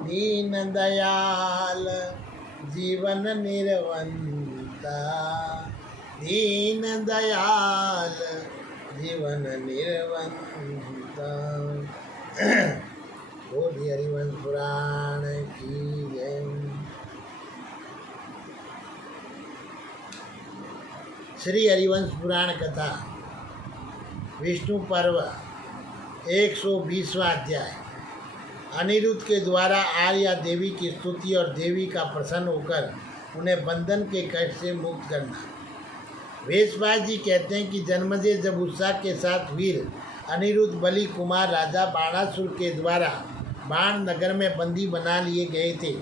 दीन दयाल जीवन निर्वंता, दीन दयाल जीवन निर्वंता। बोलिए हरिवंश पुराण की जय। श्री हरिवंश पुराण कथा विष्णु पर्व 120वां अध्याय। अनिरुद्ध के द्वारा आर्या देवी की स्तुति और देवी का प्रसन्न होकर उन्हें बंधन के कष्ट से मुक्त करना। वेशवास जी कहते हैं कि जन्मजय जब उत्साह के साथ वीर अनिरुद्ध बलि कुमार राजा बाणासुर के द्वारा बाण नगर में बंदी बना लिए गए थे,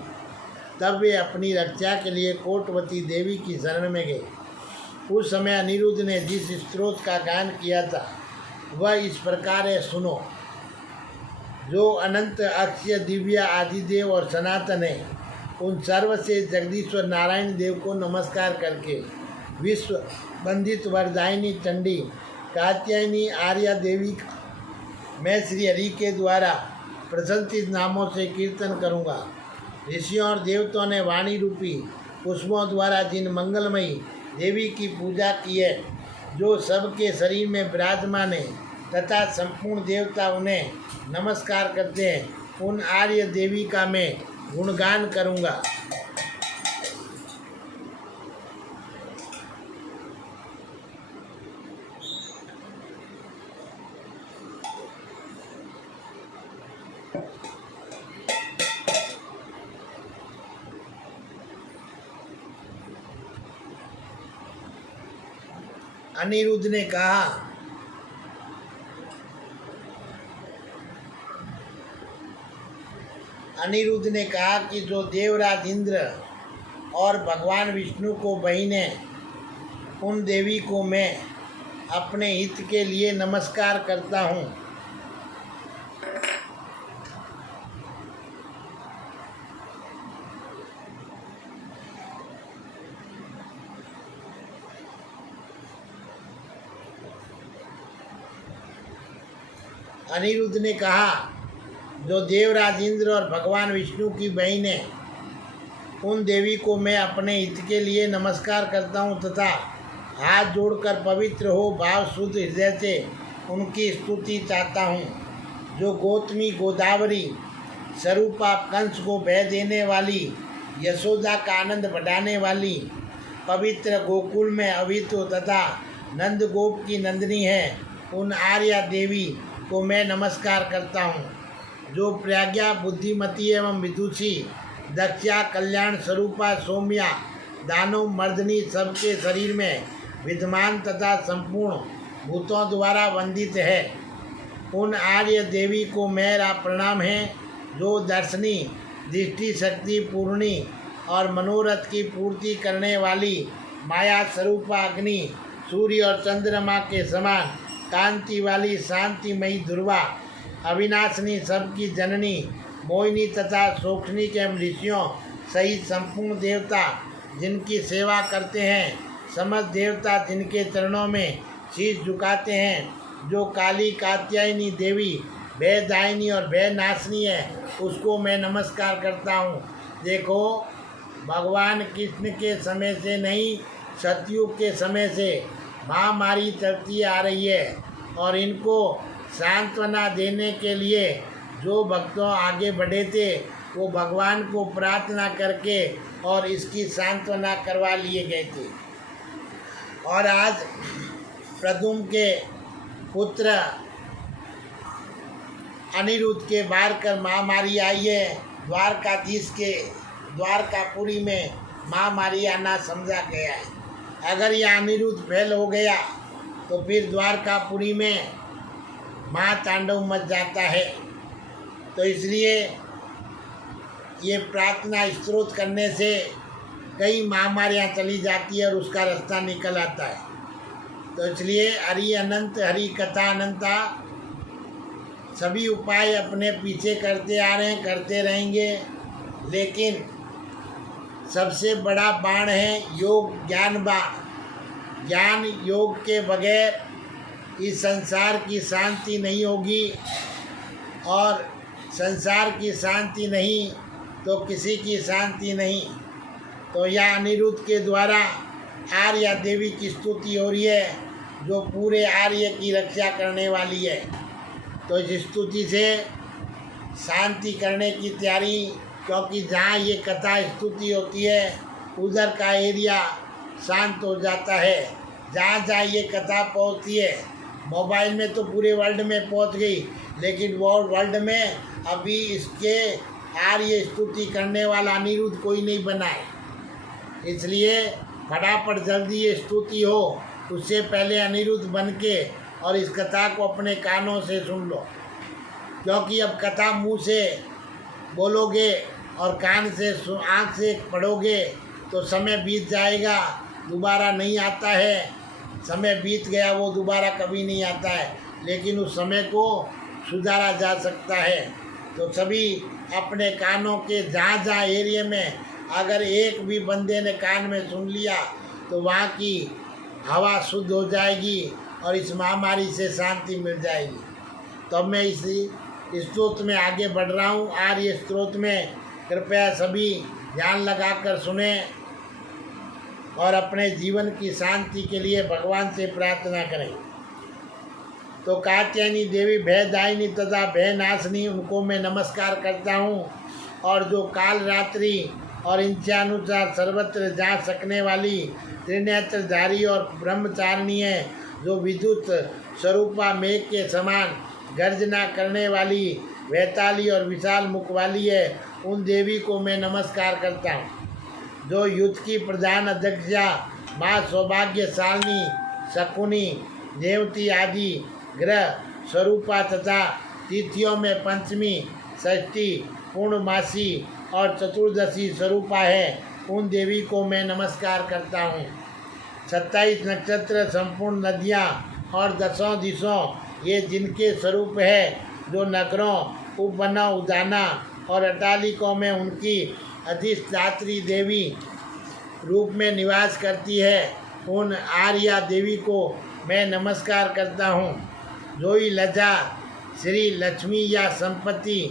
तब वे अपनी रक्षा के लिए कोटवती देवी की शरण में गए। उस समय अनिरुद्ध ने जिस स्तोत्र का गान किया था वह इस प्रकार है, सुनो। जो अनंत अक्षय दिव्य आदिदेव और सनातन है, उन सर्व से जगदीश्वर नारायण देव को नमस्कार करके विश्व बंदित वरदायिनी चंडी कात्यायनी आर्या देवी का मैं श्री हरि के द्वारा प्रशंसित नामों से कीर्तन करूँगा। ऋषियों और देवताओं ने वाणी रूपी पुष्पों द्वारा जिन मंगलमयी देवी की पूजा की है, जो सबके शरीर में विराजमान है तथा संपूर्ण देवता उन्हें नमस्कार करते हैं, उन आर्य देवी का मैं गुणगान करूँगा। अनिरुद्ध ने कहा, कि जो देवराज इंद्र और भगवान विष्णु को बहन है, उन देवी को मैं अपने हित के लिए नमस्कार करता हूँ। अनिरुद्ध ने कहा, जो देवराज इंद्र और भगवान विष्णु की बहन है, उन देवी को मैं अपने हित के लिए नमस्कार करता हूँ तथा हाथ जोड़कर पवित्र हो भाव शुद्ध हृदय से उनकी स्तुति चाहता हूँ। जो गौतमी गोदावरी स्वरूपा कंस को भय देने वाली, यशोदा का आनंद बढ़ाने वाली, पवित्र गोकुल में अवितो तथा नंद गोप की नंदिनी है, उन आर्या देवी को मैं नमस्कार करता हूँ। जो प्रज्ञा बुद्धिमती एवं विदुषी, दक्षा कल्याण स्वरूपा सौम्या, दानव मर्दनी सबके शरीर में विद्यमान तथा संपूर्ण भूतों द्वारा वंदित है, उन आर्य देवी को मेरा प्रणाम है। जो दर्शनी, दृष्टि शक्ति पूर्णी और मनोरथ की पूर्ति करने वाली माया स्वरूपा अग्नि, सूर्य और चंद्रमा के समान कांति वाली शांतिमयी दुर्वा, अविनाशिनी सबकी जननी, मोहिनी तथा शोक्षणी के ऋषियों सहित संपूर्ण देवता जिनकी सेवा करते हैं, समस्त देवता जिनके चरणों में शीश झुकाते हैं, जो काली कात्यायनी देवी भयदायिनी और भयनाशिनी है, उसको मैं नमस्कार करता हूँ। देखो, भगवान कृष्ण के समय से नहीं, सतयुग के समय से महामारी चलती आ रही है और इनको सांत्वना देने के लिए जो भक्तों आगे बढ़े थे, वो भगवान को प्रार्थना करके और इसकी सांत्वना करवा लिए गए थे। और आज प्रद्युम्न के पुत्र अनिरुद्ध के बार कर महामारी आई है। द्वारकाधीश के द्वारकापुरी में महामारी आना समझा गया है। अगर यह अनिरुद्ध फेल हो गया तो फिर द्वारकापुरी में महातांडव मच जाता है। तो इसलिए ये प्रार्थना स्तोत्र करने से कई महामारियाँ चली जाती है और उसका रास्ता निकल आता है। तो इसलिए हरि अनंत, हरि कथा अनंता, सभी उपाय अपने पीछे करते आ रहे हैं, करते रहेंगे, लेकिन सबसे बड़ा बाण है योग ज्ञान ज्ञान योग के बगैर इस संसार की शांति नहीं होगी और संसार की शांति नहीं तो किसी की शांति नहीं। तो यह अनिरुद्ध के द्वारा आर्या देवी की स्तुति हो रही है, जो पूरे आर्य की रक्षा करने वाली है। तो इस स्तुति से शांति करने की तैयारी, क्योंकि जहाँ ये कथा स्तुति होती है उधर का एरिया शांत हो जाता है। जहाँ जहाँ ये कथा पहुँचती है, मोबाइल में तो पूरे वर्ल्ड में पहुँच गई, लेकिन वो वर्ल्ड में अभी इसके आर्य स्तुति करने वाला अनिरुद्ध कोई नहीं बना है। इसलिए फटाफट जल्दी ये स्तुति हो, उससे पहले अनिरुद्ध बन के और इस कथा को अपने कानों से सुन लो। क्योंकि अब कथा मुंह से बोलोगे और कान से आँख से पढ़ोगे तो समय बीत जाएगा, दोबारा नहीं आता है। समय बीत गया वो दोबारा कभी नहीं आता है, लेकिन उस समय को सुधारा जा सकता है। तो सभी अपने कानों के जहाँ जहाँ एरिया में अगर एक भी बंदे ने कान में सुन लिया तो वहाँ की हवा शुद्ध हो जाएगी और इस महामारी से शांति मिल जाएगी। तो मैं इस स्त्रोत में आगे बढ़ रहा हूँ। आर्य स्त्रोत में कृपया सभी ध्यान लगाकर सुने और अपने जीवन की शांति के लिए भगवान से प्रार्थना करें। तो कात्यायनी देवी भयदायिनी तथा भयनाशिनी, उनको मैं नमस्कार करता हूँ। और जो काल रात्रि और इच्छानुसार सर्वत्र जा सकने वाली त्रिनेत्रधारी और ब्रह्मचारिणी है, जो विद्युत स्वरूपा मेघ के समान गर्जना करने वाली वैताली और विशाल मुख वाली है, उन देवी को मैं नमस्कार करता हूँ। जो युद्ध की प्रधान अध्यक्षा माँ सौभाग्यशालिनी, शकुनी, देवती आदि ग्रह स्वरूपा तथा तिथियों में पंचमी, षष्ठी, पूर्णमासी और चतुर्दशी स्वरूपा है, उन देवी को मैं नमस्कार करता हूँ। 27 नक्षत्र, संपूर्ण नदियाँ और 10 दिशों ये जिनके स्वरूप है, जो नगरों, उपवनों, उद्याना और अटालिकों में उनकी अधिष्ठात्री देवी रूप में निवास करती है, उन आर्या देवी को मैं नमस्कार करता हूँ। जो ही लज्जा, श्री लक्ष्मी या संपत्ति,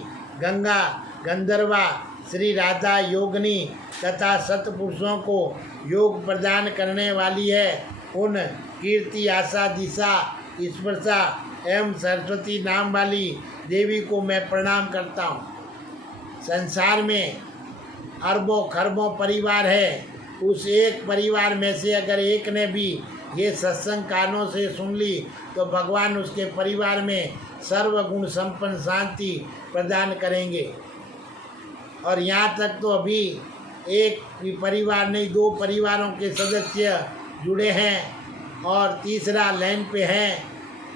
गंगा, गंधर्वा, श्री राधा योगिनी तथा सतपुरुषों को योग प्रदान करने वाली है, उन कीर्ति, आशा, दिशा, स्पर्शा एवं सरस्वती नाम वाली देवी को मैं प्रणाम करता हूँ। संसार में अरबों खरबों परिवार है, उस एक परिवार में से अगर एक ने भी ये सत्संग कानों से सुन ली तो भगवान उसके परिवार में सर्वगुण संपन्न शांति प्रदान करेंगे। और यहाँ तक तो अभी एक भी परिवार नहीं, 2 परिवारों के सदस्य जुड़े हैं और तीसरा लाइन पे हैं,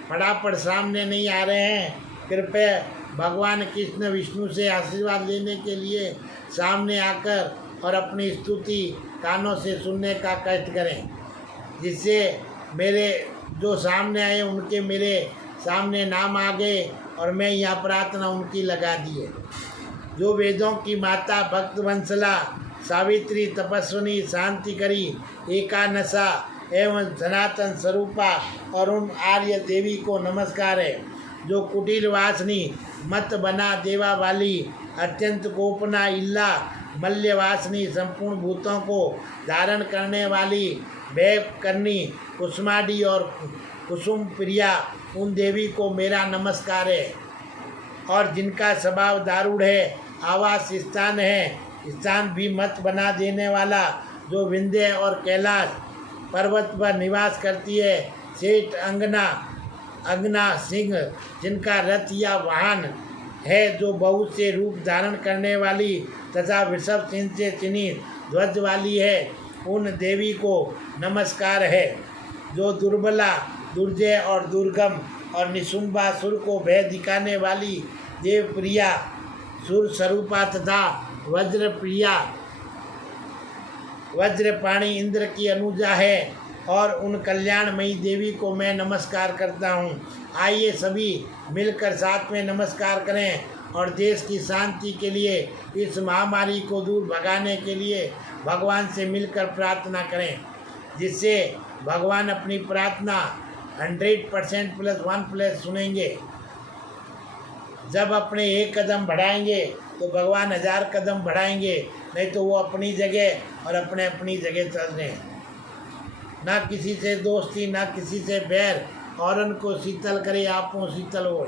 फटाफट सामने नहीं आ रहे हैं। कृपया भगवान कृष्ण विष्णु से आशीर्वाद लेने के लिए सामने आकर और अपनी स्तुति कानों से सुनने का कष्ट करें, जिससे मेरे जो सामने आए उनके मेरे सामने नाम आ गए और मैं यहाँ प्रार्थना उनकी लगा दी है। जो वेदों की माता, भक्त वंशला, सावित्री, तपस्विनी, शांतिकरी, एकानसा एवं सनातन स्वरूपा और उन आर्य देवी को नमस्कार है। जो कुटीर वासनी, मत बना देवा वाली, अत्यंत गोपना, इल्ला, मल्यवासनी, संपूर्ण भूतों को धारण करने वाली, भैव करनी, कुसुमाडी और कुसुम प्रिया, उन देवी को मेरा नमस्कार है। और जिनका स्वभाव दारूढ़ है, आवास स्थान है, स्थान भी मत बना देने वाला, जो विंध्य और कैलाश पर्वत पर निवास करती है, सेठ अंगना सिंह, जिनका रथ या वाहन है, जो बहुत से रूप धारण करने वाली तथा वृषभ सिंह से चिन्हित ध्वज वाली है, उन देवी को नमस्कार है। जो दुर्बला, दुर्जय और दुर्गम और निशुंभा सुर को भय दिखाने वाली देव प्रिया, सुर स्वरूपा तथा वज्रपाणी इंद्र की अनुजा है, और उन कल्याणमयी देवी को मैं नमस्कार करता हूँ। आइए सभी मिलकर साथ में नमस्कार करें और देश की शांति के लिए, इस महामारी को दूर भगाने के लिए भगवान से मिलकर प्रार्थना करें, जिससे भगवान अपनी प्रार्थना 100% +1 सुनेंगे। जब अपने एक कदम बढ़ाएंगे तो भगवान 1000 कदम बढ़ाएंगे, नहीं तो वो अपनी जगह और अपने अपनी जगह चल रहे हैं। ना किसी से दोस्ती, ना किसी से बैर, औरन को शीतल करे आपो शीतल हो।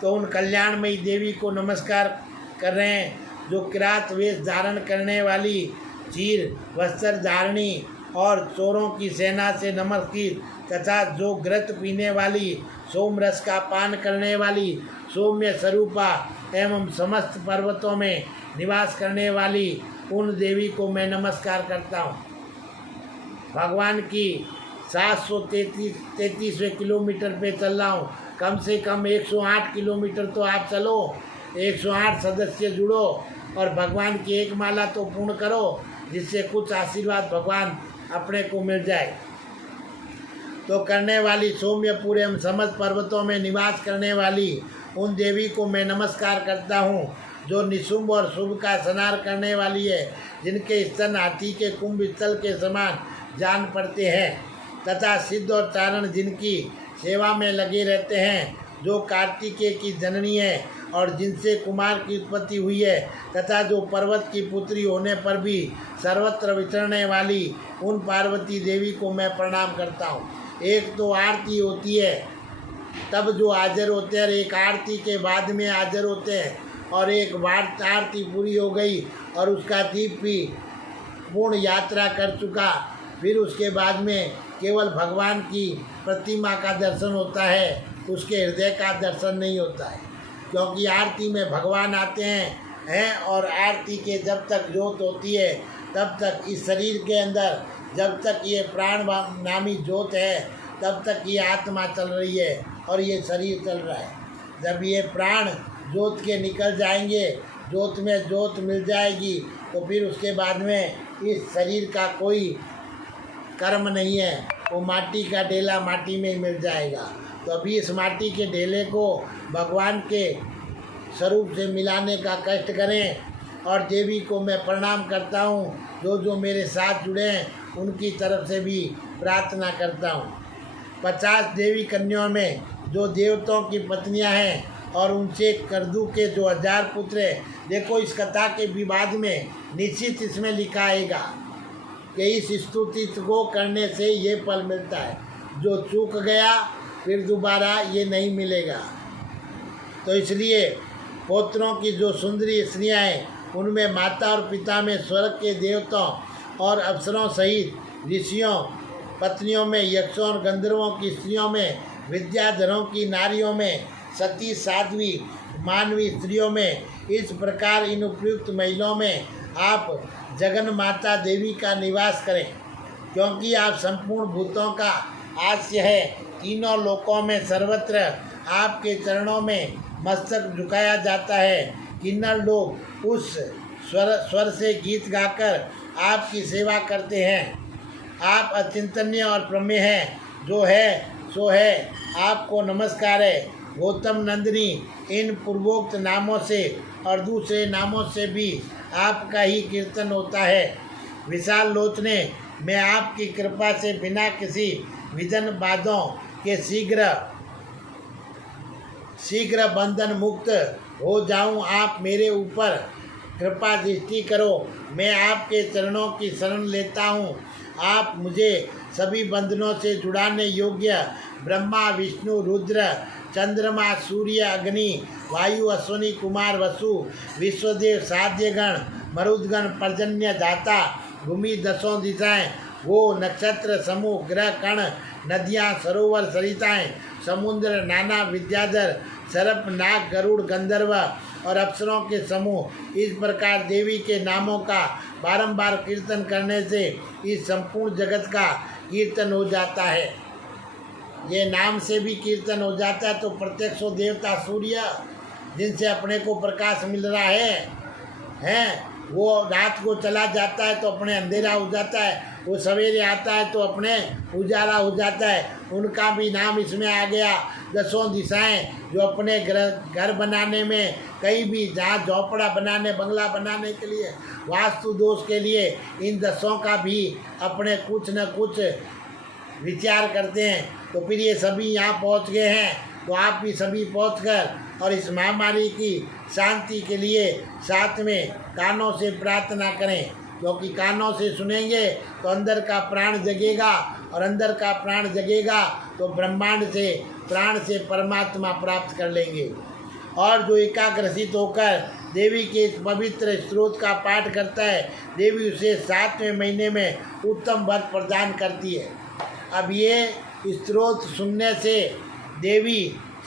तो उन कल्याणमयी देवी को नमस्कार कर रहे हैं जो किरात वेश धारण करने वाली, चीर वस्त्र धारणी और चोरों की सेना से नमस्कृत, तथा जो घृत पीने वाली, सोम रस का पान करने वाली, सौम्य स्वरूपा एवं समस्त पर्वतों में निवास करने वाली उन देवी को मैं नमस्कार करता हूँ। भगवान की 733वें किलोमीटर पे चल रहा हूँ। कम से कम 108 किलोमीटर तो आप चलो, 108 सदस्य जुड़ो और भगवान की एक माला तो पूर्ण करो, जिससे कुछ आशीर्वाद भगवान अपने को मिल जाए। तो करने वाली, सौम्यपुर एवं समस्त पर्वतों में निवास करने वाली उन देवी को मैं नमस्कार करता हूँ जो निशुंभ और शुभ का संहार करने वाली है, जिनके स्तन हाथी के कुंभ स्थल के समान जान पड़ते हैं, तथा सिद्ध और चारण जिनकी सेवा में लगे रहते हैं, जो कार्तिकेय की जननी है और जिनसे कुमार की उत्पत्ति हुई है, तथा जो पर्वत की पुत्री होने पर भी सर्वत्र विचरने वाली उन पार्वती देवी को मैं प्रणाम करता हूँ। एक तो आरती होती है तब जो हाजिर होते हैं, एक आरती के बाद में हाजिर होते हैं, और एक बार आरती पूरी हो गई और उसका दीप भी पूर्ण यात्रा कर चुका, फिर उसके बाद में केवल भगवान की प्रतिमा का दर्शन होता है, उसके हृदय का दर्शन नहीं होता है। क्योंकि आरती में भगवान आते हैं और आरती के जब तक ज्योत होती है तब तक इस शरीर के अंदर, जब तक ये प्राण नामी ज्योत है तब तक ये आत्मा चल रही है और ये शरीर चल रहा है। जब ये प्राण ज्योत के निकल जाएंगे, ज्योत में ज्योत मिल जाएगी, तो फिर उसके बाद में इस शरीर का कोई कर्म नहीं है, वो माटी का ढेला माटी में मिल जाएगा। तो अभी इस माटी के ढेले को भगवान के स्वरूप से मिलाने का कष्ट करें। और देवी को मैं प्रणाम करता हूँ, जो मेरे साथ जुड़े हैं उनकी तरफ से भी प्रार्थना करता हूँ। 50 देवी कन्याओं में जो देवताओं की पत्नियां हैं और उनसे करदू के जो 1000 पुत्र हैं, देखो इस कथा के विवाद में निश्चित इसमें लिखा आएगा कि इस स्तुति को करने से ये फल मिलता है, जो चूक गया फिर दोबारा ये नहीं मिलेगा। तो इसलिए पौत्रों की जो सुंदरी स्त्रियाँ हैं उनमें माता और पिता में स्वर्ग के देवताओं और अप्सरों सहित ऋषियों पत्नियों में, यक्षों और गंधर्वों की स्त्रियों में, विद्याधरों की नारियों में, सती साध्वी मानवी स्त्रियों में, इस प्रकार इन उपयुक्त महिलाओं में आप जगन माता देवी का निवास करें, क्योंकि आप संपूर्ण भूतों का आश्रय है। तीनों लोकों में सर्वत्र आपके चरणों में मस्तक झुकाया जाता है। किन्नर लोग उस स्वर से गीत गाकर आपकी सेवा करते हैं। आप अचिंतनीय और प्रमेय हैं, जो है सो है, आपको नमस्कार है। गौतम नंदिनी इन पूर्वोक्त नामों से और दूसरे नामों से भी आपका ही कीर्तन होता है। विशाल लोचने, मैं आपकी कृपा से बिना किसी विघ्न बाधों के शीघ्र बंधन मुक्त हो जाऊं। आप मेरे ऊपर कृपा दृष्टि करो, मैं आपके चरणों की शरण लेता हूँ। आप मुझे सभी बंधनों से जुड़ाने योग्य ब्रह्मा विष्णु रुद्र चंद्रमा सूर्य अग्नि वायु अश्विनी कुमार वसु विश्वदेव साध्यगण मरुदगण पर्जन्य दाता भूमि दसों दिशाएं वो नक्षत्र समूह ग्रह कण नदियाँ सरोवर सरिताएं समुद्र नाना विद्याधर सर्प नाग गरुड़ गंधर्व और अप्सरों के समूह, इस प्रकार देवी के नामों का बारंबार कीर्तन करने से इस संपूर्ण जगत का कीर्तन हो जाता है। ये नाम से भी कीर्तन हो जाता है। तो प्रत्यक्ष देवता सूर्य जिनसे अपने को प्रकाश मिल रहा है वो रात को चला जाता है तो अपने अंधेरा हो जाता है, वो सवेरे आता है तो अपने उजाला हो जाता है। उनका भी नाम इसमें आ गया। दसों दिशाएं जो अपने घर बनाने में, कहीं भी जहाँ झोपड़ा बनाने बंगला बनाने के लिए वास्तु दोष के लिए इन दसों का भी अपने कुछ न कुछ विचार करते हैं। तो फिर ये सभी यहाँ पहुँच गए हैं तो आप भी सभी पहुंचकर और इस महामारी की शांति के लिए साथ में कानों से प्रार्थना करें, क्योंकि कानों से सुनेंगे तो अंदर का प्राण जगेगा, और अंदर का प्राण जगेगा तो ब्रह्मांड से प्राण से परमात्मा प्राप्त कर लेंगे। और जो एकाग्रसित होकर देवी के इस पवित्र स्रोत का पाठ करता है, देवी उसे 7वें महीने में उत्तम वर प्रदान करती है। अब ये स्रोत सुनने से देवी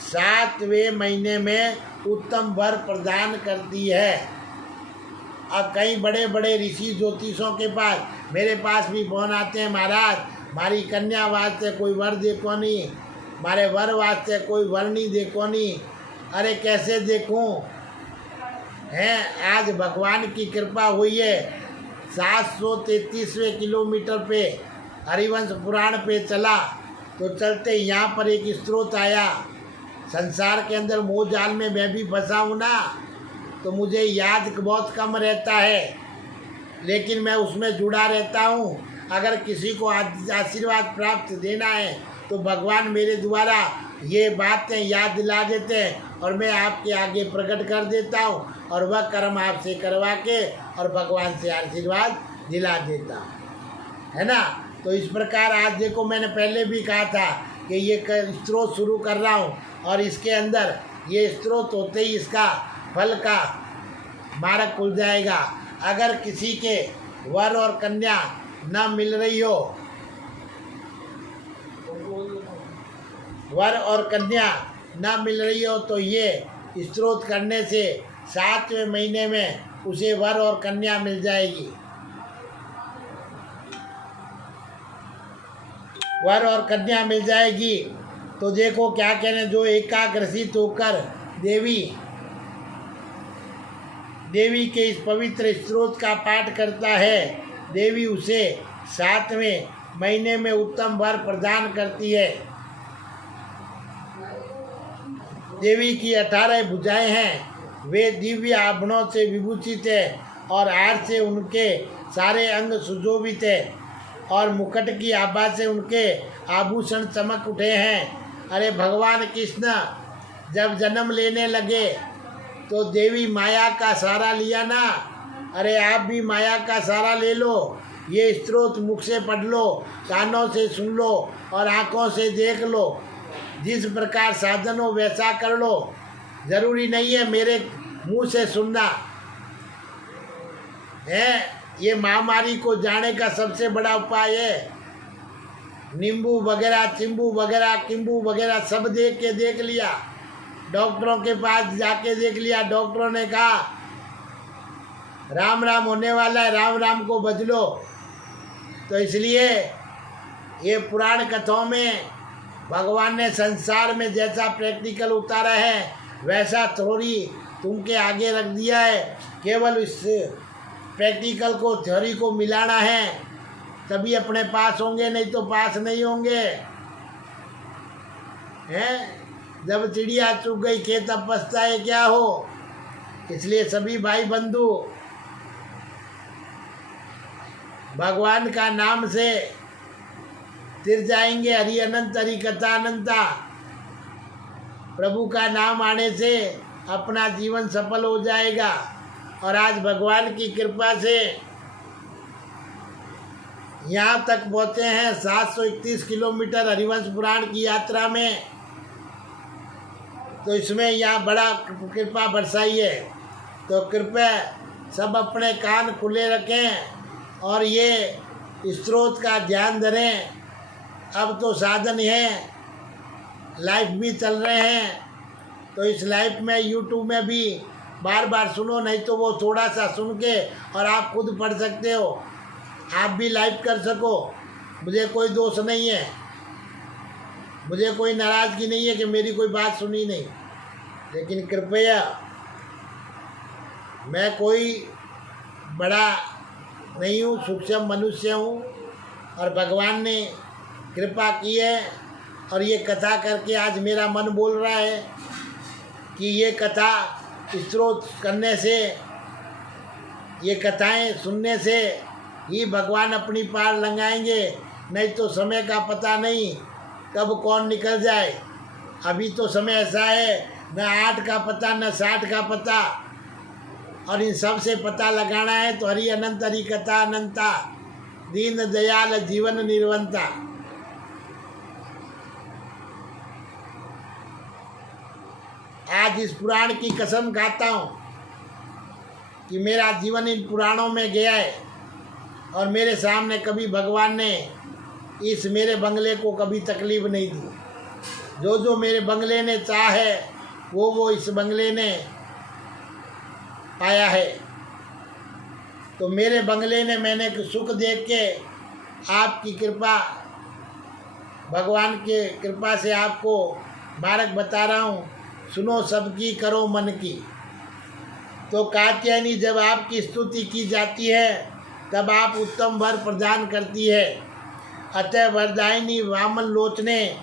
7वें महीने में उत्तम वर प्रदान करती है। अब कई बड़े बड़े ऋषि ज्योतिषों के पास, मेरे पास भी फोन आते हैं, महाराज हमारी कन्या वास्ते कोई वर देखो नहीं, हमारे वर वास्ते कोई वर नहीं देखो नहीं। अरे कैसे देखूं? हैं, आज भगवान की कृपा हुई है, 733वें किलोमीटर पे हरिवंश पुराण पे चला, तो चलते यहाँ पर एक स्रोत आया। संसार के अंदर मोह जाल में मैं भी फंसा हूँ ना, तो मुझे याद बहुत कम रहता है, लेकिन मैं उसमें जुड़ा रहता हूँ। अगर किसी को आशीर्वाद प्राप्त देना है तो भगवान मेरे द्वारा ये बातें याद दिला देते हैं और मैं आपके आगे प्रकट कर देता हूँ, और वह कर्म आपसे करवा के और भगवान से आशीर्वाद दिला देता हूँ, है ना। तो इस प्रकार आज देखो, मैंने पहले भी कहा था कि ये स्रोत शुरू कर रहा हूँ, और इसके अंदर ये स्रोत होते ही इसका फल का मार्ग खुल जाएगा। अगर किसी के वर और कन्या न मिल रही हो, वर और कन्या न मिल रही हो, तो ये स्रोत करने से 7वें महीने में उसे वर और कन्या मिल जाएगी। वर और कन्या मिल जाएगी। तो देखो क्या कहने, जो एकाग्रसित होकर देवी के इस पवित्र स्रोत का पाठ करता है, देवी उसे 7वें महीने में उत्तम वर प्रदान करती है। देवी की 18 भुजाएं हैं, वे दिव्य आभरणों से विभूषित है, और हार से उनके सारे अंग सुशोभित है, और मुकुट की आभा से उनके आभूषण चमक उठे हैं। अरे भगवान कृष्ण जब जन्म लेने लगे तो देवी माया का सहारा लिया ना। अरे आप भी माया का सहारा ले लो, ये स्रोत मुख से पढ़ लो, कानों से सुन लो और आँखों से देख लो, जिस प्रकार साधन हो वैसा कर लो। ज़रूरी नहीं है मेरे मुंह से सुनना है। ये महामारी को जाने का सबसे बड़ा उपाय है। नींबू वगैरह, चिंबू वगैरह, किंबू वगैरह सब देख लिया, डॉक्टरों के पास जाके देख लिया, डॉक्टरों ने कहा राम राम होने वाला है, राम राम को बदलो। तो इसलिए ये पुराण कथाओं में भगवान ने संसार में जैसा प्रैक्टिकल उतारा है वैसा थ्योरी तुमके आगे रख दिया है। केवल इस प्रैक्टिकल को, थ्योरी को मिलाना है, तभी अपने पास होंगे, नहीं तो पास नहीं होंगे। हैं, जब चिड़िया चुग गई खेत अब पछताए क्या हो। इसलिए सभी भाई बंधु भगवान का नाम से तिर जाएंगे। हरि अनंत हरि कथा अनंता। प्रभु का नाम आने से अपना जीवन सफल हो जाएगा। और आज भगवान की कृपा से यहाँ तक पहुँचे हैं 731 किलोमीटर हरिवंश पुराण की यात्रा में। तो इसमें यहाँ बड़ा कृपा बरसाई है। तो कृपया सब अपने कान खुले रखें और ये स्रोत का ध्यान धरें। अब तो साधन है, लाइफ भी चल रहे हैं, तो इस लाइफ में यूट्यूब में भी बार बार सुनो, नहीं तो वो थोड़ा सा सुन के और आप खुद पढ़ सकते हो, आप भी लाइव कर सको। मुझे कोई दोष नहीं है, मुझे कोई नाराज़गी नहीं है कि मेरी कोई बात सुनी नहीं। लेकिन कृपया, मैं कोई बड़ा नहीं हूँ, सूक्ष्म मनुष्य हूँ और भगवान ने कृपा की है। और ये कथा करके आज मेरा मन बोल रहा है कि ये कथा स्रोत करने से, ये कथाएं सुनने से ही भगवान अपनी पार लगाएंगे। नहीं तो समय का पता नहीं कब कौन निकल जाए। अभी तो समय ऐसा है, न 8 का पता न 60 का पता, और इन सब से पता लगाना है तो हरि अनंत हरि कथा अनंता, दीन दयाल जीवन निर्वंता। आज इस पुराण की कसम खाता हूँ कि मेरा जीवन इन पुराणों में गया है, और मेरे सामने कभी भगवान ने इस मेरे बंगले को कभी तकलीफ नहीं दी। जो जो मेरे बंगले ने चाहा है वो इस बंगले ने पाया है। तो मेरे बंगले ने मैंने सुख देख के आपकी कृपा, भगवान के कृपा से आपको मार्ग बता रहा हूँ। सुनो सबकी करो मन की। तो कात्यायनी जब आपकी स्तुति की जाती है तब आप उत्तम वर प्रदान करती है। अतः वरदायिनी वामन लोचने,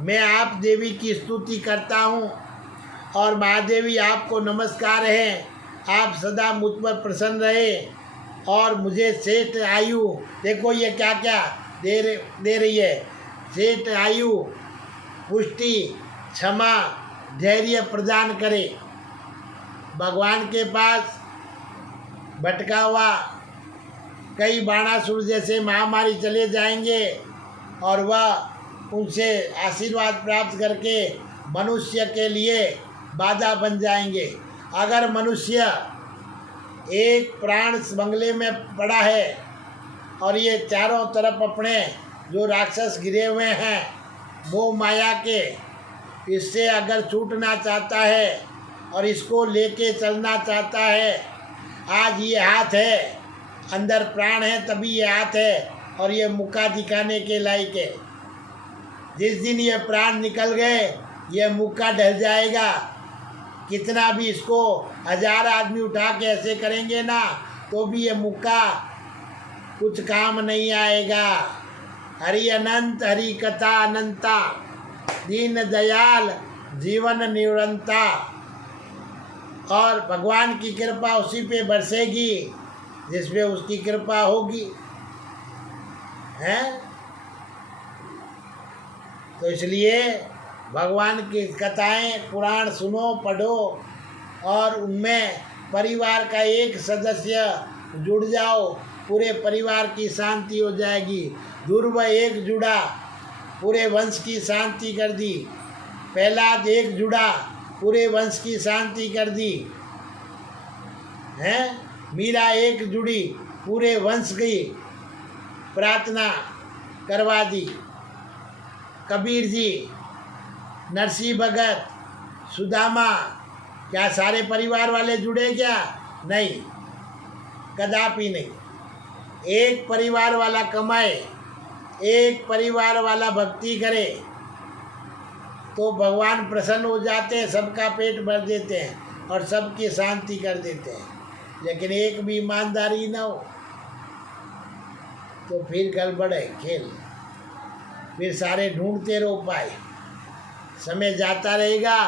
मैं आप देवी की स्तुति करता हूँ। और महादेवी आपको नमस्कार है, आप सदा मुझ पर प्रसन्न रहे और मुझे श्रेष्ठ आयु, देखो ये क्या क्या दे रही है, श्रेष्ठ आयु, पुष्टि, क्षमा, धैर्य प्रदान करे। भगवान के पास भटका हुआ कई बाणासुर जैसे महामारी चले जाएंगे और वह उनसे आशीर्वाद प्राप्त करके मनुष्य के लिए बाधा बन जाएंगे। अगर मनुष्य एक प्राण बंगले में पड़ा है और ये चारों तरफ अपने जो राक्षस घिरे हुए हैं मोह माया के, इससे अगर छूटना चाहता है और इसको लेके चलना चाहता है, आज ये हाथ है, अंदर प्राण है तभी ये हाथ है और ये मुक्का दिखाने के लायक है। जिस दिन ये प्राण निकल गए ये मुक्का ढल जाएगा। कितना भी इसको 1000 आदमी उठा के ऐसे करेंगे ना तो भी ये मुक्का कुछ काम नहीं आएगा। हरि अनंत हरि कथा अनंता, दीन दयाल जीवन निरंता। और भगवान की कृपा उसी पे बरसेगी जिस पे उसकी कृपा होगी, हैं। तो इसलिए भगवान की कथाएं पुराण सुनो, पढ़ो और उनमें परिवार का एक सदस्य जुड़ जाओ, पूरे परिवार की शांति हो जाएगी। ध्रुव एक जुड़ा, पूरे वंश की शांति कर दी। प्रहलाद एक जुड़ा, पूरे वंश की शांति कर दी, हैं। मीरा एक जुड़ी, पूरे वंश की प्रार्थना करवा दी। कबीर जी, नरसिंह भगत, सुदामा, क्या सारे परिवार वाले जुड़े क्या? नहीं, कदापि नहीं। एक परिवार वाला कमाए, एक परिवार वाला भक्ति करे तो भगवान प्रसन्न हो जाते हैं, सबका पेट भर देते हैं और सबकी शांति कर देते हैं। लेकिन एक भी ईमानदारी न हो तो फिर गड़बड़ है खेल, फिर सारे ढूंढते रहो पाए। समय जाता रहेगा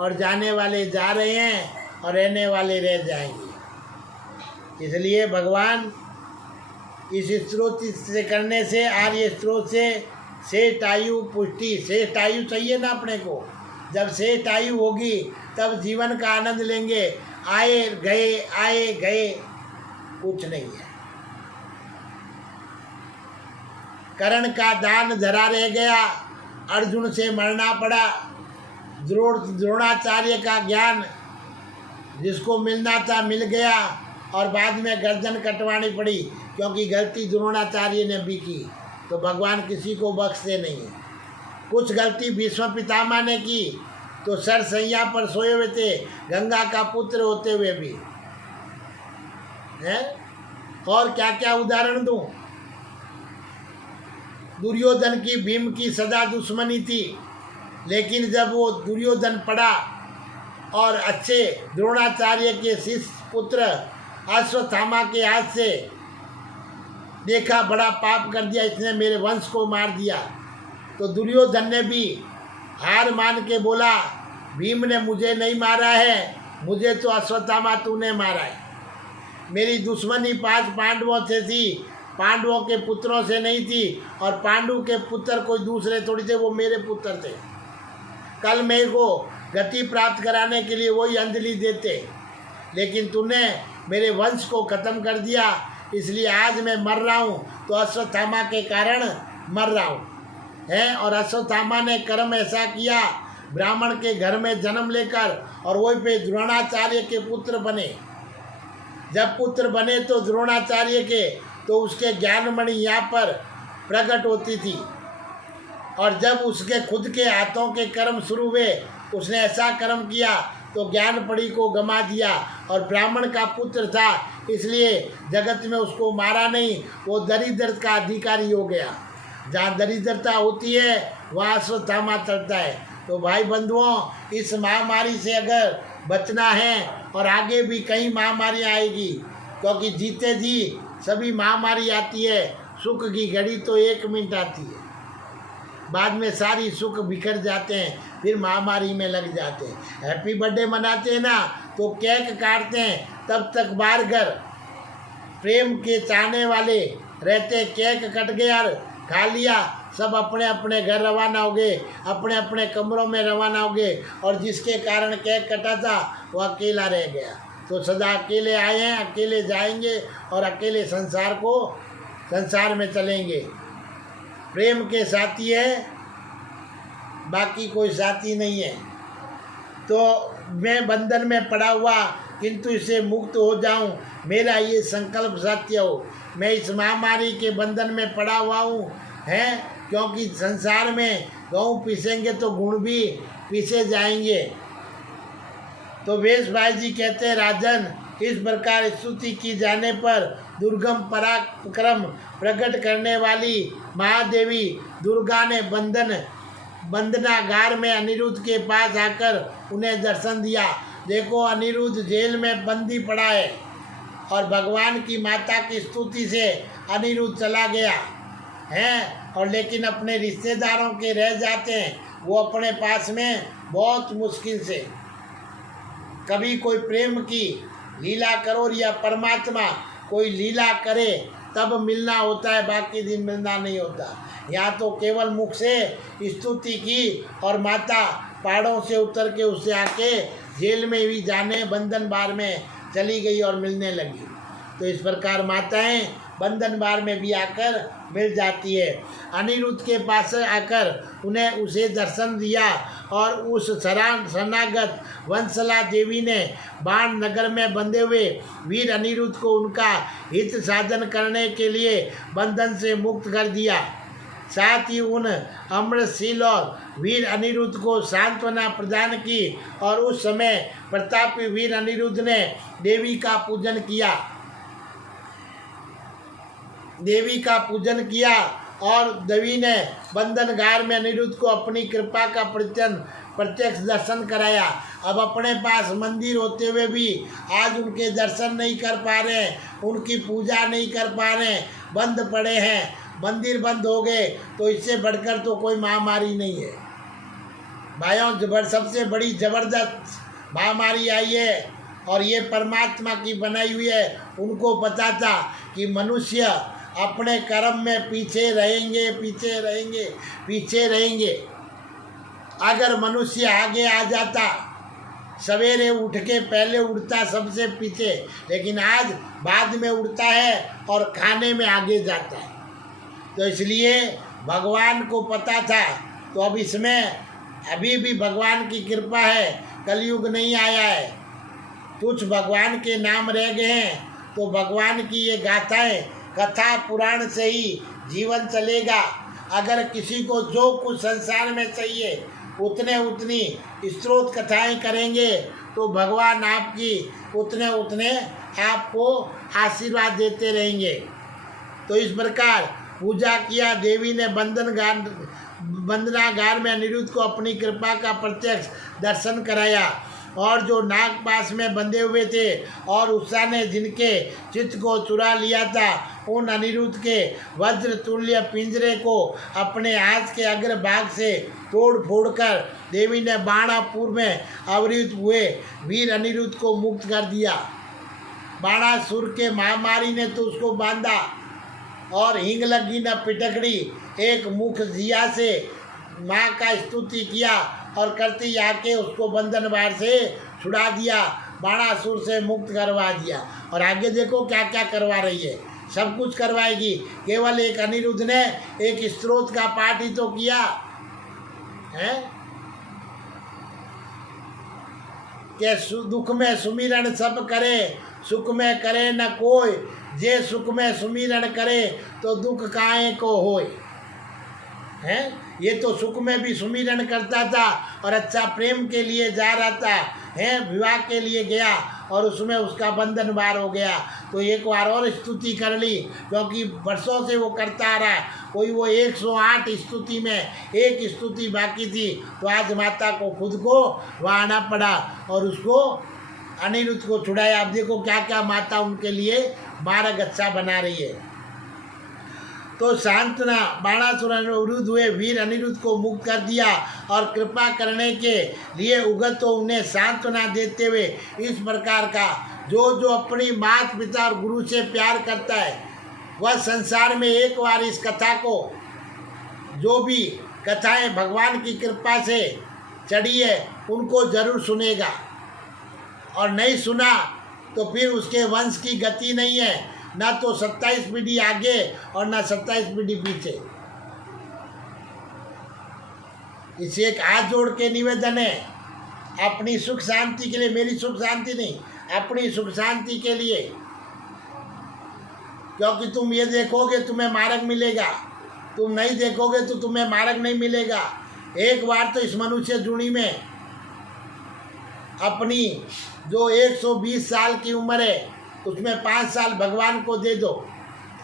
और जाने वाले जा रहे हैं और रहने वाले रह जाएंगे। इसलिए भगवान इस स्रोत से करने से, आर्य स्रोत से श्रेष्ठ आयु, पुष्टि, श्रेष्ठ आयु चाहिए ना अपने को। जब श्रेष्ठ आयु होगी तब जीवन का आनंद लेंगे। आए गए कुछ नहीं है। कर्ण का दान धरा रह गया, अर्जुन से मरना पड़ा। द्रोणाचार्य का ज्ञान जिसको मिलना था मिल गया और बाद में गर्दन कटवानी पड़ी क्योंकि गलती द्रोणाचार्य ने भी की। तो भगवान किसी को बख्शते नहीं है। कुछ गलती भीष्म पितामह ने की तो सरसैया पर सोए हुए थे, गंगा का पुत्र होते हुए भी, हैं। और क्या क्या उदाहरण दूं। दुर्योधन की भीम की सदा दुश्मनी थी, लेकिन जब वो दुर्योधन पड़ा और अच्छे द्रोणाचार्य के शिष्य पुत्र अश्वत्थामा के हाथ से देखा बड़ा पाप कर दिया, इसने मेरे वंश को मार दिया, तो दुर्योधन ने भी हार मान के बोला भीम ने मुझे नहीं मारा है, मुझे तो अश्वत्थामा तूने मारा है। मेरी दुश्मनी 5 पांडवों से थी, पांडवों के पुत्रों से नहीं थी, और पांडु के पुत्र कोई दूसरे थोड़ी थे, वो मेरे पुत्र थे। कल मेरे को गति प्राप्त कराने के लिए वही अंजलि देते, लेकिन तूने मेरे वंश को ख़त्म कर दिया, इसलिए आज मैं मर रहा हूँ। तो अश्वत्थामा के कारण मर रहा हूँ है। और अश्वत्थामा ने कर्म ऐसा किया, ब्राह्मण के घर में जन्म लेकर, और वहीं पे द्रोणाचार्य के पुत्र बने। जब पुत्र बने तो द्रोणाचार्य के, तो उसके ज्ञानमणि यहाँ पर प्रकट होती थी। और जब उसके खुद के हाथों के कर्म शुरू हुए, उसने ऐसा कर्म किया तो ज्ञानपड़ी को गमा दिया। और ब्राह्मण का पुत्र था, इसलिए जगत में उसको मारा नहीं, वो दरिद्र का अधिकारी हो गया। जहाँ दरिद्रता होती है वहाँ अश्वत्थामा चलता है। तो भाई बंधुओं, इस महामारी से अगर बचना है, और आगे भी कई महामारियाँ आएगी, क्योंकि जीते जी सभी महामारी आती है। सुख की घड़ी तो 1 मिनट आती है, बाद में सारी सुख बिखर जाते हैं, फिर महामारी में लग जाते हैं। हैप्पी बर्थडे मनाते हैं ना, तो केक काटते हैं, तब तक बाहर घर प्रेम के चाहने वाले रहते। केक कट गया, खा लिया, सब अपने अपने घर रवाना हो गए, अपने अपने कमरों में रवाना हो गए, और जिसके कारण केक कटा था वो अकेला रह गया। तो सदा अकेले आए हैं, अकेले जाएंगे, और अकेले संसार में चलेंगे। प्रेम के साथी है, बाकी कोई साथी नहीं है। तो मैं बंधन में पड़ा हुआ, किंतु इससे मुक्त हो जाऊं, मेरा ये संकल्प सत्य हो। मैं इस महामारी के बंधन में पड़ा हुआ हूँ है, क्योंकि संसार में गऊ पीसेंगे तो गुण भी पीसे जाएंगे। तो वेश भाई जी कहते हैं, राजन, इस प्रकार स्तुति की जाने पर दुर्गम पराक्रम प्रकट करने वाली महादेवी दुर्गा ने बंदनागार में अनिरुद्ध के पास आकर उन्हें दर्शन दिया। देखो, अनिरुद्ध जेल में बंदी पड़ा है, और भगवान की माता की स्तुति से अनिरुद्ध चला गया है। और लेकिन अपने रिश्तेदारों के रह जाते हैं, वो अपने पास में बहुत मुश्किल से। कभी कोई प्रेम की लीला करो, या परमात्मा कोई लीला करे तब मिलना होता है, बाकी दिन मिलना नहीं होता। यहाँ तो केवल मुख से स्तुति की, और माता पहाड़ों से उतर के उससे आके जेल में भी जाने बंधन बार में चली गई और मिलने लगी। तो इस प्रकार माताएं बंधन बार में भी आकर मिल जाती है। अनिरुद्ध के पास आकर उसे दर्शन दिया, और उस शरणागत वंशला देवी ने बाण नगर में बंधे हुए वीर अनिरुद्ध को उनका हित साधन करने के लिए बंधन से मुक्त कर दिया। साथ ही उन अमृतशील और वीर अनिरुद्ध को सांत्वना प्रदान की, और उस समय प्रतापी वीर अनिरुद्ध ने देवी का पूजन किया, और देवी ने बंधनगार में अनिरुद्ध को अपनी कृपा का प्रत्यक्ष दर्शन कराया। अब अपने पास मंदिर होते हुए भी आज उनके दर्शन नहीं कर पा रहे हैं, उनकी पूजा नहीं कर पा रहे हैं, बंद पड़े हैं, मंदिर बंद हो गए। तो इससे बढ़कर तो कोई महामारी नहीं है भाइयों। सबसे बड़ी जबरदस्त महामारी आई है, और ये परमात्मा की बनाई हुई है। उनको पता था कि मनुष्य अपने कर्म में पीछे रहेंगे। अगर मनुष्य आगे आ जाता, सवेरे उठ के पहले उड़ता सबसे पीछे, लेकिन आज बाद में उड़ता है और खाने में आगे जाता है। तो इसलिए भगवान को पता था। तो अब इसमें अभी भी भगवान की कृपा है, कलयुग नहीं आया है, कुछ भगवान के नाम रह गए हैं। तो भगवान की ये गाथाएं, कथा पुराण से ही जीवन चलेगा। अगर किसी को जो कुछ संसार में चाहिए उतनी स्त्रोत कथाएं करेंगे, तो भगवान आपकी उतने आपको आशीर्वाद देते रहेंगे। तो इस प्रकार पूजा किया। देवी ने बंदनागार में अनिरुद्ध को अपनी कृपा का प्रत्यक्ष दर्शन कराया, और जो नाग पास में बंधे हुए थे और उत्साह ने जिनके चित्त को चुरा लिया था, उन अनिरुद्ध के वज्र तुल्य पिंजरे को अपने हाथ के अग्रभाग से तोड़ फोड़ कर देवी ने बाणापुर में अवरुद्ध हुए वीर अनिरुद्ध को मुक्त कर दिया। बाणासुर के महामारी ने तो उसको बांधा, और हिंग लगी न पिटकड़ी, एक मुख जिया से माँ का स्तुति किया और करती आके उसको बंधन भार से छुड़ा दिया, बाणासुर से मुक्त करवा दिया। और आगे देखो क्या क्या करवा रही है, सब कुछ करवाएगी। केवल एक अनिरुद्ध ने एक स्त्रोत का पाठ ही तो किया है कि दुख में सुमिरन सब करे, सुख में करे न कोई, जे सुख में सुमिरन करे तो दुख काहे को होय। है ये तो सुख में भी सुमिरन करता था और अच्छा प्रेम के लिए जा रहा था, है विवाह के लिए गया और उसमें उसका बंधन बार हो गया। तो एक बार और स्तुति कर ली, क्योंकि वर्षों से वो करता आ रहा है। कोई वो 108 स्तुति में एक स्तुति बाकी थी, तो आज माता को खुद को वहाँ आना पड़ा और उसको अनिरुद्ध को छुड़ाया। आप देखो क्या क्या माता उनके लिए मार्ग अच्छा बना रही है। तो सांत्वना, बाणासुर अवरुद्ध हुए वीर अनिरुद्ध को मुक्त कर दिया और कृपा करने के लिए उगत तो उन्हें सांत्वना देते हुए इस प्रकार का, जो जो अपनी माता पिता और गुरु से प्यार करता है वह संसार में एक बार इस कथा को, जो भी कथाएं भगवान की कृपा से चढ़ी है उनको जरूर सुनेगा, और नहीं सुना तो फिर उसके वंश की गति नहीं है, ना तो 27 पीढ़ी आगे और ना 27 पीढ़ी पीछे। इसे एक हाथ जोड़ के निवेदन है, अपनी सुख शांति के लिए, मेरी सुख शांति नहीं, अपनी सुख शांति के लिए, क्योंकि तुम ये देखोगे तुम्हें मार्ग मिलेगा, तुम नहीं देखोगे तो तुम्हें मार्ग नहीं मिलेगा। एक बार तो इस मनुष्य जुनी में अपनी जो 120 साल की उम्र है उसमें 5 साल भगवान को दे दो,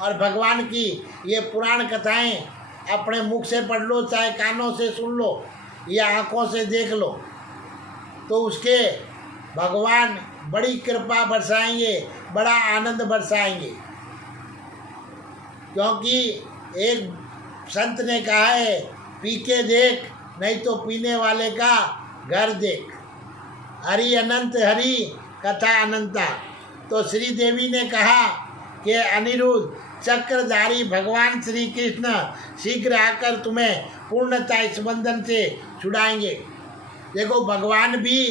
और भगवान की ये पुराण कथाएं अपने मुख से पढ़ लो, चाहे कानों से सुन लो या आँखों से देख लो, तो उसके भगवान बड़ी कृपा बरसाएंगे, बड़ा आनंद बरसाएंगे। क्योंकि एक संत ने कहा है, पी के देख नहीं तो पीने वाले का घर देख, हरि अनंत हरि कथा अनंता। तो श्री देवी ने कहा कि अनिरुद्ध, चक्रधारी भगवान श्री कृष्ण शीघ्र आकर तुम्हें पूर्णता इस बंधन से छुड़ाएंगे। देखो भगवान भी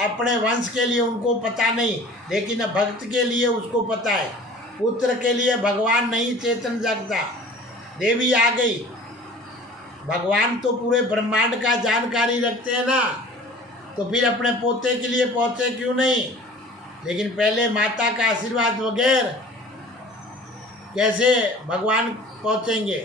अपने वंश के लिए उनको पता नहीं, लेकिन भक्त के लिए उसको पता है। पुत्र के लिए भगवान नहीं चेतन जगता, देवी आ गई। भगवान तो पूरे ब्रह्मांड का जानकारी रखते हैं ना, तो फिर अपने पोते के लिए पहुँचे क्यों नहीं। लेकिन पहले माता का आशीर्वाद बगैर कैसे भगवान पहुँचेंगे।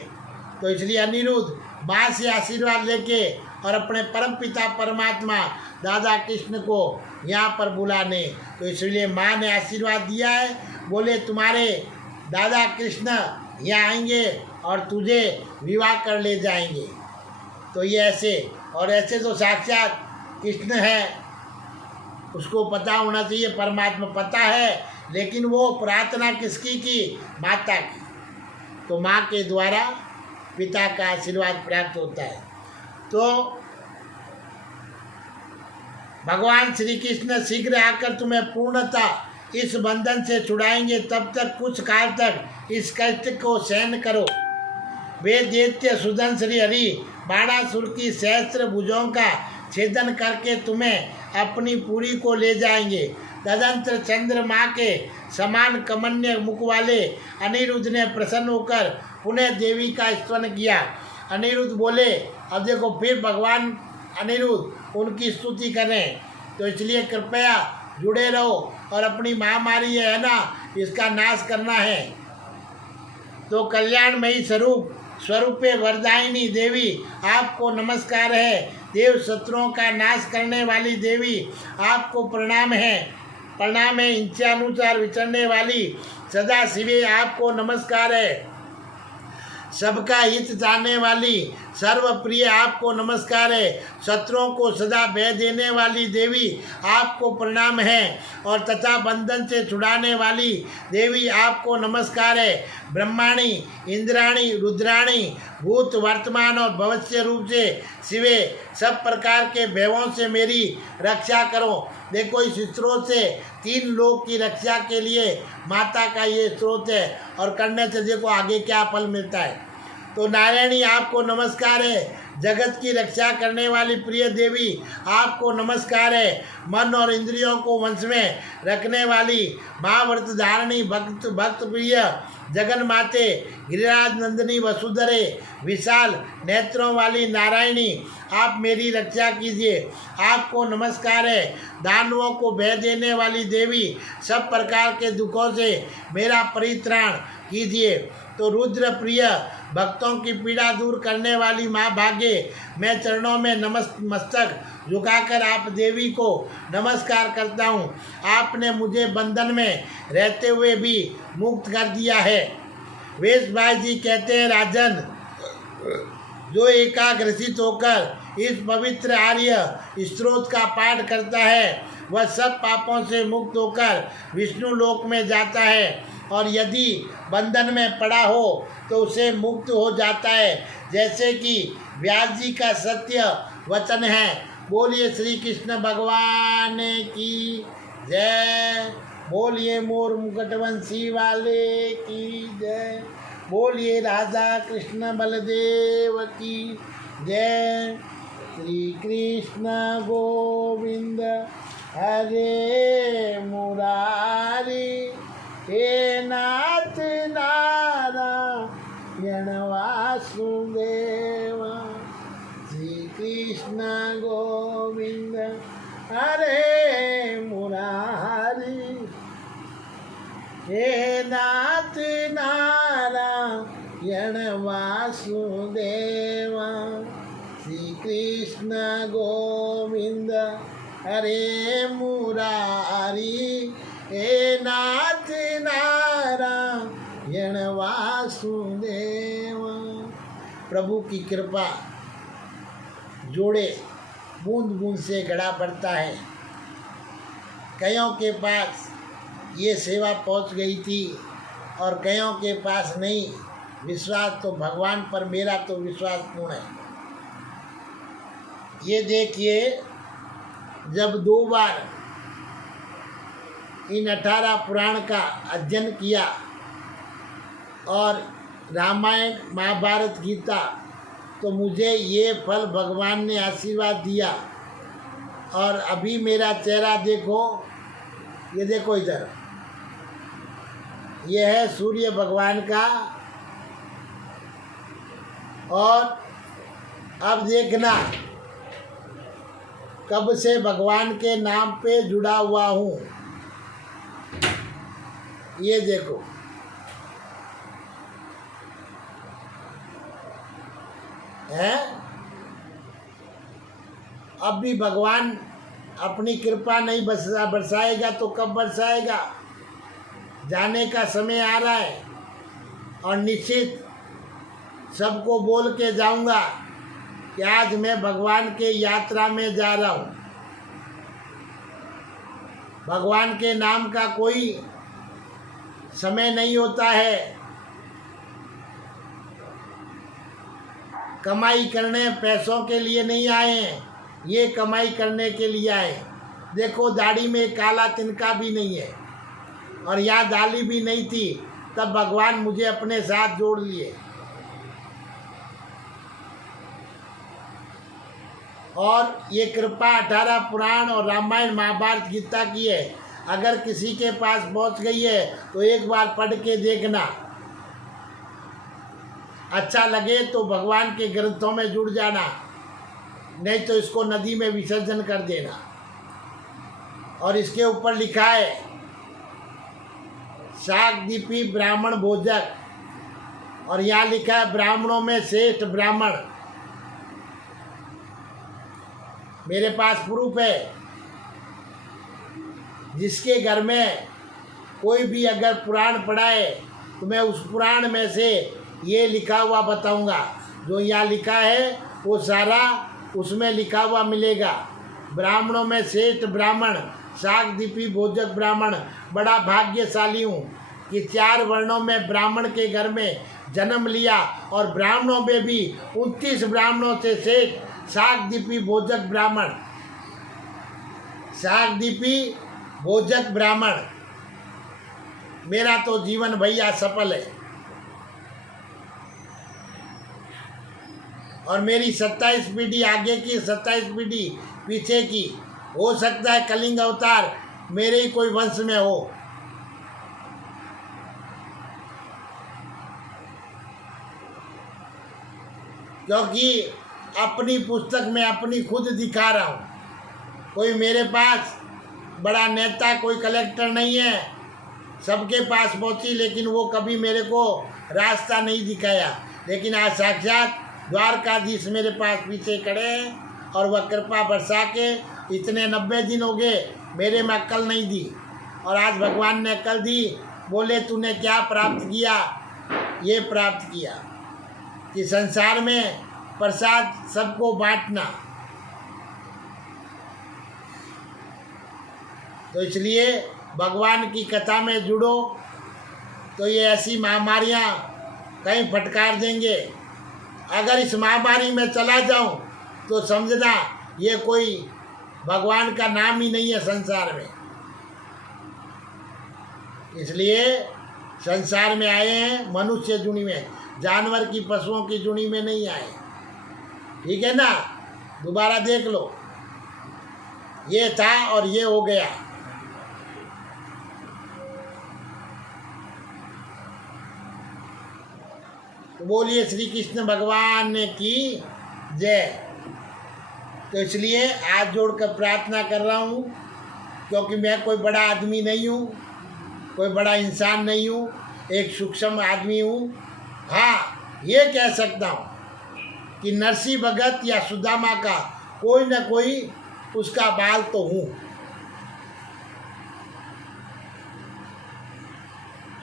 तो इसलिए अनिरुद्ध माँ से आशीर्वाद लेके और अपने परम पिता परमात्मा दादा कृष्ण को यहाँ पर बुलाने, तो इसलिए माँ ने आशीर्वाद दिया है, बोले तुम्हारे दादा कृष्ण यहाँ आएंगे और तुझे विवाह कर ले जाएंगे। तो ये ऐसे, और ऐसे तो साक्षात कृष्ण है, उसको पता होना चाहिए, परमात्मा पता है, लेकिन वो प्रार्थना किसकी की, माता की। तो माँ के द्वारा पिता का आशीर्वाद प्राप्त होता है। तो भगवान श्री कृष्ण शीघ्र आकर तुम्हें पूर्णता इस बंधन से छुड़ाएंगे, तब तक कुछ काल तक इस कष्ट को सहन करो। वे दैत्य सुदन श्री हरि बाणासुर की सहस्त्र भुजों का छेदन करके तुम्हें अपनी पुरी को ले जाएंगे। तदंतर चंद्रमा के समान कमन्य मुख वाले अनिरुद्ध ने प्रसन्न होकर पुनः देवी का स्तवन किया। अनिरुद्ध बोले, अब देखो फिर भगवान अनिरुद्ध उनकी स्तुति करें, तो इसलिए कृपया जुड़े रहो और अपनी महामारी है ना, इसका नाश करना है। तो कल्याणमयी स्वरूपे वरदायिनी देवी आपको नमस्कार है। देव शत्रुओं का नाश करने वाली देवी आपको प्रणाम है। इच्छानुसार विचरने वाली सदा शिवे आपको नमस्कार है। सबका हित चाहने वाली सर्वप्रिय आपको नमस्कार है। शत्रुओं को सदा भय देने वाली देवी आपको प्रणाम है, और तथा बंधन से छुड़ाने वाली देवी आपको नमस्कार है। ब्रह्माणी, इंद्राणी, रुद्राणी, भूत, वर्तमान और भविष्य रूप से शिवे सब प्रकार के भयों से मेरी रक्षा करो। देखो इस स्रोत से 3 लोक की रक्षा के लिए माता का ये स्रोत है, और करने से देखो आगे क्या फल मिलता है। तो नारायणी आपको नमस्कार है। जगत की रक्षा करने वाली प्रिय देवी आपको नमस्कार है। मन और इंद्रियों को वश में रखने वाली माँ व्रत धारणी भक्त भक्त प्रिय जगन माते गिरिराज नंदिनी वसुधरे विशाल नेत्रों वाली नारायणी आप मेरी रक्षा कीजिए। आपको नमस्कार है। दानवों को भय देने वाली देवी सब प्रकार के दुखों से मेरा परित्राण कीजिए। तो रुद्र प्रिय भक्तों की पीड़ा दूर करने वाली माँ भाग्य मैं चरणों में मस्तक झुकाकर आप देवी को नमस्कार करता हूँ। आपने मुझे बंधन में रहते हुए भी मुक्त कर दिया है। वेश भाई जी कहते हैं, राजन जो एकाग्रसित होकर इस पवित्र आर्य स्त्रोत का पाठ करता है वह सब पापों से मुक्त होकर विष्णु लोक में जाता है, और यदि बंधन में पड़ा हो तो उसे मुक्त हो जाता है, जैसे कि व्यास जी का सत्य वचन है। बोलिए श्री कृष्ण भगवान की जय। बोलिए मोर मुकुटवंशी वाले की जय। बोलिए राधा कृष्ण बलदेव की जय। श्री कृष्ण गोविंद हरे मुरारी हे नाथ नारायण वासुदेव। श्री कृष्ण गोविंद हरे मुरारी हे नाथ नारायण वासुदेव। श्री कृष्ण गोविंद हरे मुरारी हे नाथ नारायण वासुदेव। प्रभु की कृपा जोड़े बूंद बूंद से गड़ा पड़ता है। कईयों के पास ये सेवा पहुंच गई थी और कईयों के पास नहीं। विश्वास तो भगवान पर मेरा तो विश्वास पूर्ण है। ये देखिए, जब 2 बार इन 18 पुराण का अध्ययन किया और रामायण महाभारत गीता, तो मुझे ये फल भगवान ने आशीर्वाद दिया। और अभी मेरा चेहरा देखो, ये देखो इधर, ये है सूर्य भगवान का। और अब देखना कब से भगवान के नाम पे जुड़ा हुआ हूँ। ये देखो, है अब भी भगवान अपनी कृपा नहीं बरसाएगा तो कब बरसाएगा। जाने का समय आ रहा है और निश्चित सबको बोल के जाऊंगा कि आज मैं भगवान के यात्रा में जा रहा हूँ। भगवान के नाम का कोई समय नहीं होता है। कमाई करने पैसों के लिए नहीं आए हैं, ये कमाई करने के लिए आए। देखो, दाढ़ी में काला तिनका भी नहीं है और यहाँ दाढ़ी भी नहीं थी, तब भगवान मुझे अपने साथ जोड़ लिए। और ये कृपा 18 पुराण और रामायण महाभारत गीता की है। अगर किसी के पास पहुंच गई है तो एक बार पढ़ के देखना। अच्छा लगे तो भगवान के ग्रंथों में जुड़ जाना, नहीं तो इसको नदी में विसर्जन कर देना। और इसके ऊपर लिखा है शाकदीपी ब्राह्मण भोजक, और यहाँ लिखा है ब्राह्मणों में श्रेष्ठ ब्राह्मण। मेरे पास प्रूफ है। जिसके घर में कोई भी अगर पुराण पढ़ाए तो मैं उस पुराण में से ये लिखा हुआ बताऊंगा। जो यहाँ लिखा है वो सारा उसमें लिखा हुआ मिलेगा। ब्राह्मणों में श्रेष्ठ ब्राह्मण शाकदीपी भोजक ब्राह्मण। बड़ा भाग्यशाली हूँ कि 4 वर्णों में ब्राह्मण के घर में जन्म लिया, और ब्राह्मणों में भी 29 ब्राह्मणों से श्रेष्ठ शाकदीपी भोजक ब्राह्मण। शाकदीपी भोजक ब्राह्मण। मेरा तो जीवन भैया सफल है। और मेरी 27 पीढ़ी आगे की, 27 पीढ़ी पीछे की। हो सकता है कलिंग अवतार मेरे ही कोई वंश में हो। क्योंकि अपनी पुस्तक में अपनी खुद दिखा रहा हूँ। कोई मेरे पास बड़ा नेता, कोई कलेक्टर नहीं है, सबके पास पहुँची, लेकिन वो कभी मेरे को रास्ता नहीं दिखाया। लेकिन आज साक्षात द्वारकाधीश मेरे पास पीछे खड़े हैं और वह कृपा बरसा के इतने 90 दिन हो गए, मेरे में अक्ल नहीं दी, और आज भगवान ने अक्ल दी। बोले तूने क्या प्राप्त किया? ये प्राप्त किया कि संसार में प्रसाद सबको बांटना। तो इसलिए भगवान की कथा में जुड़ो, तो ये ऐसी महामारियाँ कहीं फटकार देंगे। अगर इस महामारी में चला जाऊं तो समझना ये कोई भगवान का नाम ही नहीं है संसार में। इसलिए संसार में आए हैं मनुष्य जुनी में, जानवर की, पशुओं की जुनी में नहीं आए। ठीक है ना? दोबारा देख लो, ये था और ये हो गया। तो बोलिए श्री कृष्ण भगवान की जय। तो इसलिए हाथ जोड़कर प्रार्थना कर रहा हूँ, क्योंकि मैं कोई बड़ा आदमी नहीं हूँ, कोई बड़ा इंसान नहीं हूँ, एक सूक्ष्म आदमी हूँ। हाँ, ये कह सकता हूँ कि नरसिंह भगत या सुदामा का कोई न कोई उसका बाल तो हूँ।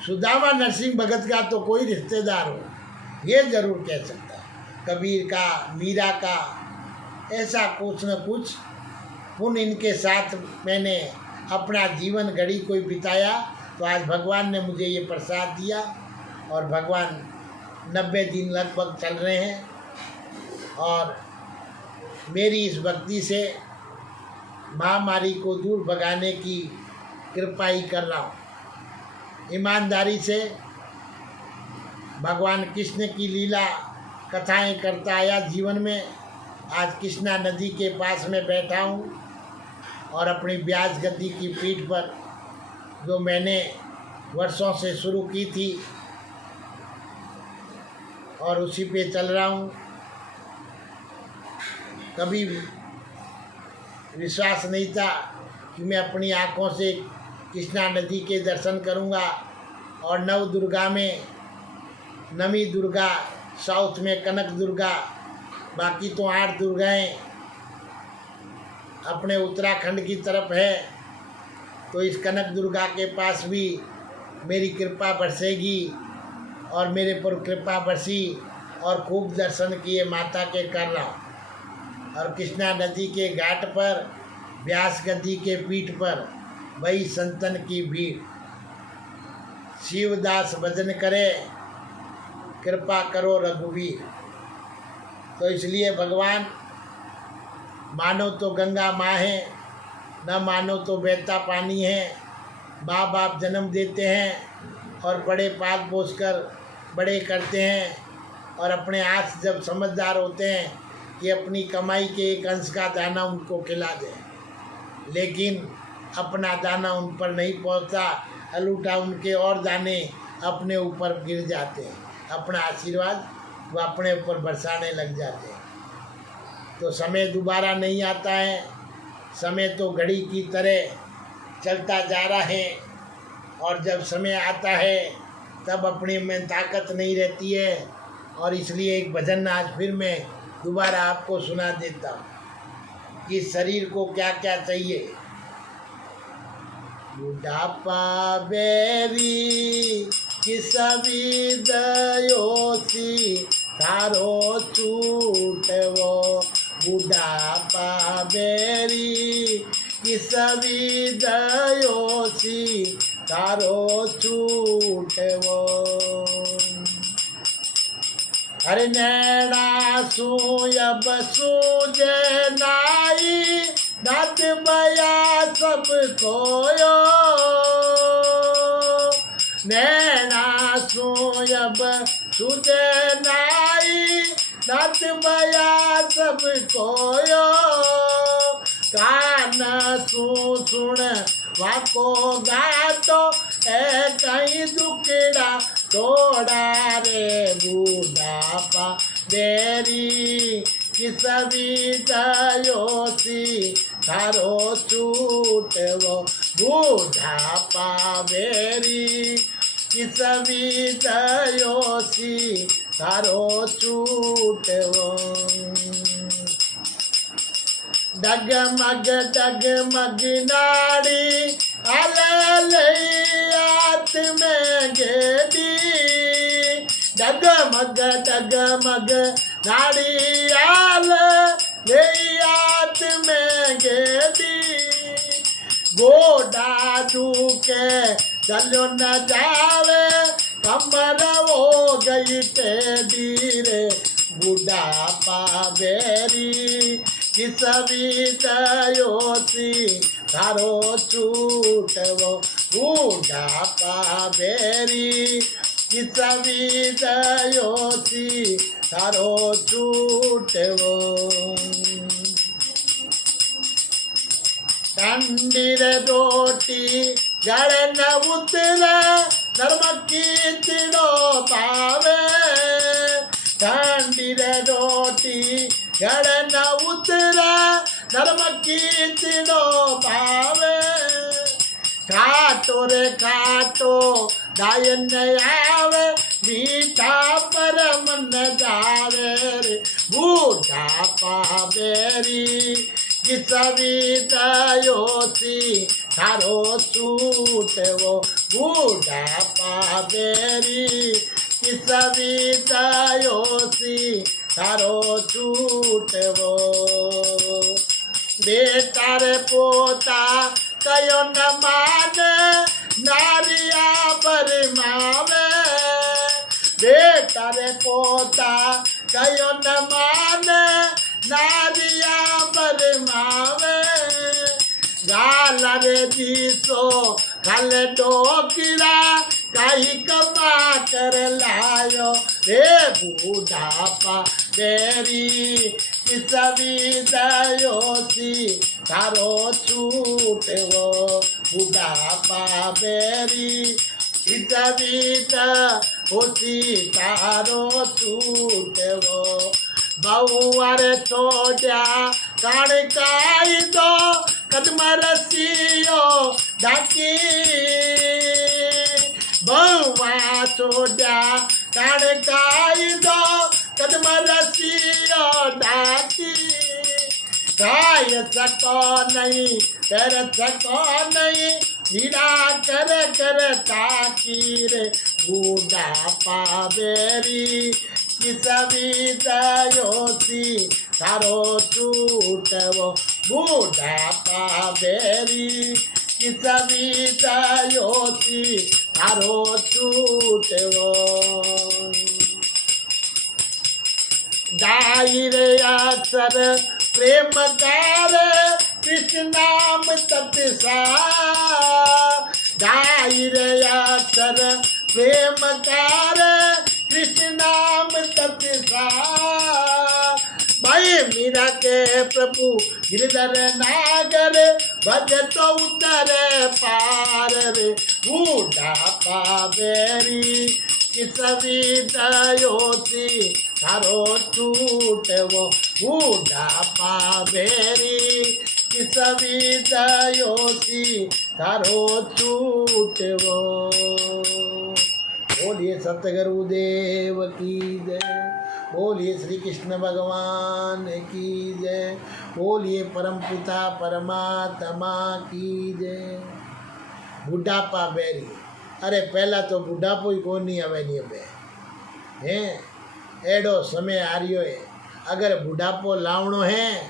सुदामा नरसिंह भगत का तो कोई रिश्तेदार हो, ये जरूर कह सकता है। कबीर का, मीरा का, ऐसा कुछ न कुछ पुण्य इनके साथ मैंने अपना जीवन घड़ी कोई बिताया, तो आज भगवान ने मुझे ये प्रसाद दिया। और भगवान 90 दिन लगभग चल रहे हैं, और मेरी इस भक्ति से महामारी को दूर भगाने की कृपा ही कर रहा हूँ। ईमानदारी से भगवान कृष्ण की लीला कथाएं करता आया जीवन में। आज कृष्णा नदी के पास में बैठा हूँ और अपनी ब्यास गद्दी की पीठ पर, जो मैंने वर्षों से शुरू की थी, और उसी पे चल रहा हूँ। कभी विश्वास नहीं था कि मैं अपनी आँखों से कृष्णा नदी के दर्शन करूँगा। और नव दुर्गा में नमी दुर्गा, साउथ में कनक दुर्गा, बाकी तो 8 दुर्गाएं अपने उत्तराखंड की तरफ है। तो इस कनक दुर्गा के पास भी मेरी कृपा बरसेगी, और मेरे पर कृपा बरसी, और खूब दर्शन किए माता के कर रहा हूँ। और कृष्णा नदी के घाट पर, व्यास गद्दी के पीठ पर वही संतन की भीड़। शिवदास भजन करे, कृपा करो रघुवीर। तो इसलिए भगवान, मानो तो गंगा माँ है, न मानो तो बहता पानी है। माँ बाप जन्म देते हैं और बड़े पाल पोस कर बड़े करते हैं, और अपने आप जब समझदार होते हैं कि अपनी कमाई के एक अंश का दाना उनको खिला दें, लेकिन अपना दाना उन पर नहीं पहुंचता, अलूटा उनके और दाने अपने ऊपर गिर जाते हैं। अपना आशीर्वाद वो अपने ऊपर बरसाने लग जाते हैं। तो समय दोबारा नहीं आता है, समय तो घड़ी की तरह चलता जा रहा है, और जब समय आता है तब अपने में ताकत नहीं रहती है। और इसलिए एक भजन आज फिर मैं दोबारा आपको सुना देता हूँ कि शरीर को क्या क्या चाहिए। बुढ़ापा बेरी कि सभी दयोसी थारो छूटवो। बुढ़ापा बेरी कि सभी दयोसी थारो छूटवो। हरि नैना सूयब सूझे नाई, नाथ बया सब कोयो। नैना सूयब सूझे नाई, नाथ भया सब कोयो कान सुन वाको गातो ए कहीं दुखड़ा तोड़ा रे बुढ़ापा बेरी किसवी दयोसी थारो छूटवो बुढ़ापा बेरी किसवी दयोसी थारो छूटवो डगमग नाड़ी हाथ में गेडी डगमग नाड़ी हाथ में गेडी गोडा दुखे चलो न जावे कमर हो गई टेढ़ी रे बुढ़ापा बेरी किसवी दयोसी थारो छूटवो बुढ़ापा बेरी किसवी दयोसी थारो छूटवो कंडीर रोटी गड़ न उतरे धर्म की तिड़ो पावे कंडीर रोटी गड़ न उतरे धर्म की तिड़ो पावे खाटो रे खाटो गायन आवे मीठा पर मन जावे रे बूढ़ापा बेरी किसवी दयोसी थारो छूटवो बुढ़ापा बेरी किसवी दयोसी थारो छूटवो बेटा रे पोता कयो न माने नारिया बरमावे बेटा रे पोता कयो न माने नारिया बरमावे गाल रे दीसो गल डोकिरा कहीं कमा कर लायो रे बुढ़ापा बेरी किसवी दयोसी थारो छूटवो बुढ़ापा बेरी किसवी दयोसी थारो छूटवो बहुआर छोड़ा काड़काई दो कदम रसियो ढाकी बहुआ छोड़ा काड़काई दो कदम रसियो ढाकी गाय सको नहीं कर सको नहीं हीरा कर कर ताकी रे बुढ़ापा बेरी किसवी दयोसी थारो छूटवो बुढ़ापा बेरी किसवी दयोसी थारो छूटवो गायर अक्षर प्रेम कार कृष्ण नाम तत्सा गायर अक्षर प्रेम कार कृष्ण नाम तत्सा भाई मीरा के प्रभु गिरधर नागर भज तो उतर पार रे बुढ़ापा बेरी किसवी दयोसी थारो छूटवो बुढ़ापा बेरी किसवी दयोसी थारो छूटवो। बोलिए सतगुरुदेव की जय, बोलिए श्री कृष्ण भगवान की जय, बोलिए परम पिता परमात्मा की जय। बुढ़ापा बेरी, अरे पहला तो बुढ़ापो ही कोनी हवे नहीं हवे हैं एडो समय आ रियो है। अगर बुढ़ापो लावणो है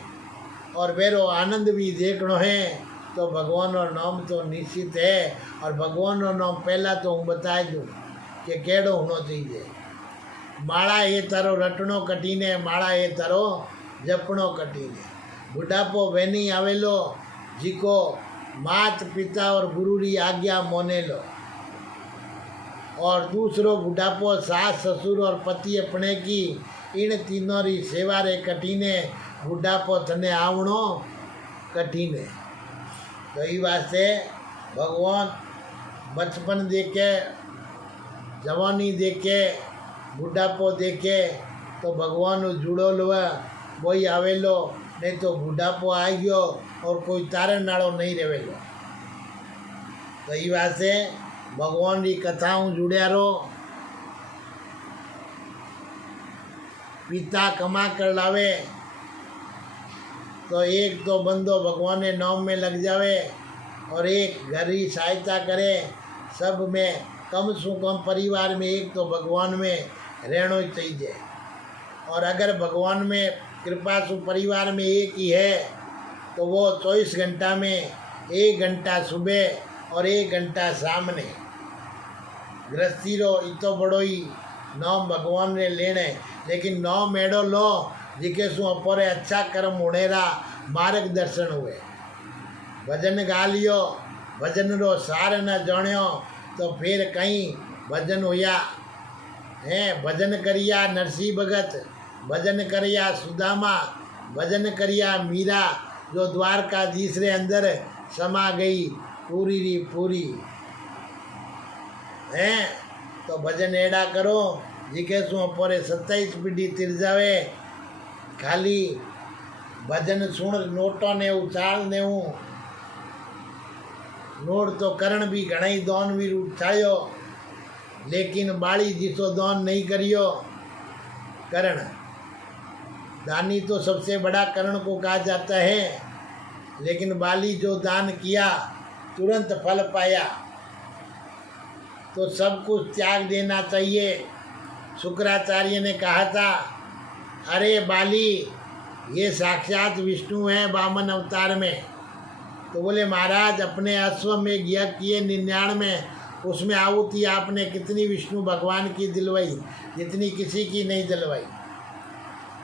और बेरो आनंद भी देखणो है तो भगवान रो नाम तो निश्चित है। और भगवान रो नाम पहला तो हूँ बता दूँ कि केड़ो होना चाहिए। माड़ा ये तारो रटणो कटीने, माड़ा ये तारो जपणो कटीने। बुढ़ापो वेनी आवेलो जिको मात पिता और गुरु री आज्ञा मोने लो। और दूसरो बुढ़ापो, सास ससुर और पति अपने की, इन तीनों री सेवा रे कठिने, बुढ़ापो थने आवणो कठिने। तो ई वास्ते भगवान बचपन देखे, जवानी देखे, बुढ़ापो देखे तो भगवान जुड़ो लो वही आवेलो, नहीं तो बुढ़ापो आ गयो और कोई तारण नाड़ो नहीं रहेलो। तो ये वास्ते भगवान की कथाओं जुड़िया रहो। पिता कमा कर लावे तो एक तो बंदो भगवान के नाम में लग जावे और एक घर ही सहायता करे। सब में कम से कम परिवार में एक तो भगवान में रहना ही चाहिए। और अगर भगवान में कृपा से परिवार में एक ही है तो वो 24 घंटा में 1 घंटा सुबह और 1 घंटा सामने गृहस्थी रो इतो बड़ो ही नाम भगवान ने लेने। लेकिन नाम एड़ो लो जिके सु अपोरे अच्छा कर्म उड़ेरा मार्गदर्शन हुए। भजन गा लियो, भजन रो सार न जाण्यो तो फिर कहीं भजन होया है। भजन करिया नरसिंह भगत, भजन करिया सुदामा, भजन करिया मीरा, जो द्वारकाधीश रे अंदर समा गई पूरी री पूरी हैं। तो भजन एड़ा करो जिके सु पोरे 27 पीढ़ी तिर जावे। खाली भजन सुन नोटों ने उछाल ने नोट तो करण भी घणाई दान भी उछायो, लेकिन बाड़ी जिसो दान नहीं करियो। करण दानी तो सबसे बड़ा करण को कहा जाता है, लेकिन बाली जो दान किया तुरंत फल पाया। तो सब कुछ त्याग देना चाहिए। शुक्राचार्य ने कहा था, अरे बाली ये साक्षात विष्णु है वामन अवतार में। तो बोले महाराज अपने अश्वमेघ यज्ञ किए 99, उसमें आहुति आपने कितनी विष्णु भगवान की दिलवाई, जितनी किसी की नहीं दिलवाई।